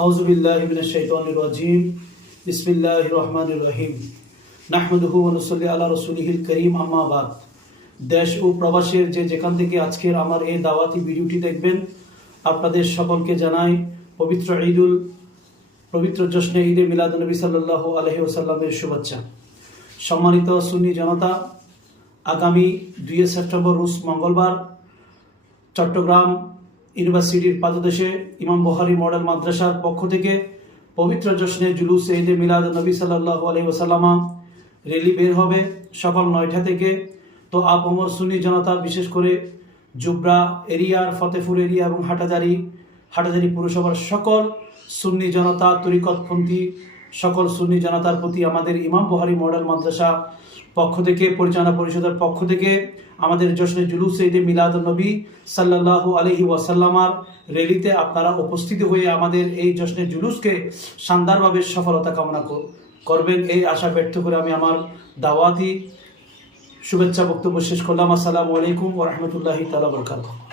আউযু বিল্লাহি মিনাশ শাইতানির রাজিম। বিসমিল্লাহির রহমানির রহিম। নাহমাদুহু ওয়া নুসাল্লি আলা রাসূলিহিল কারীম, আম্মা বাদ। দেশ ও প্রবাসের যেখান থেকে আজকের আমার এই দাওয়াতি ভিডিওটি দেখবেন, আপনাদের সকলকে জানাই পবিত্র জশ্নে ঈদে মিলাদুন্নবী সাল্লাল্লাহু আলাইহি ওয়াসাল্লামের শুভেচ্ছা। সম্মানিত সুন্নি জনতা, আগামী 2 সেপ্টেম্বর রোজ মঙ্গলবার চট্টগ্রাম ইউনিভার্সিটির পাদদেশে ইমাম বুখারী মডেল মাদ্রাসার পক্ষ থেকে পবিত্র জশ্নে জুলুস ঈদে মিলাদুন্নবী সাল্লাল্লাহু আলাইহি ওয়াসাল্লাম র্যালি বের হবে সকাল 9টা থেকে। তো আপামর সুন্নি জনতা, বিশেষ করে জুবরা এরিয়ার, ফতেপুর এরিয়া এবং হাটাজারি পুরসভার সকল সুন্নি জনতা, তরিকতপন্থী সকল সুন্নি জনতার প্রতি আমাদের ইমাম বুখারী মডেল মাদ্রাসা পক্ষ থেকে, পরিচালনা পরিষদের পক্ষ থেকে আমাদের জশ্নে জুলুস ঈদে মিলাদুন্নবী সাল্লাল্লাহু আলাইহি ওয়াসাল্লামার র্যালিতে আপনারা উপস্থিত হয়ে আমাদের এই জশ্নে জুলুসকে শানদারভাবে সফলতা কামনা করবেন, এই আশা ব্যক্ত করে আমি আমার দাওয়াতি শুভেচ্ছা বক্তব্য শেষ করলাম। আসসালামু আলাইকুম ওয়া রাহমাতুল্লাহি তাআলা ওয়া বারাকাতুহু।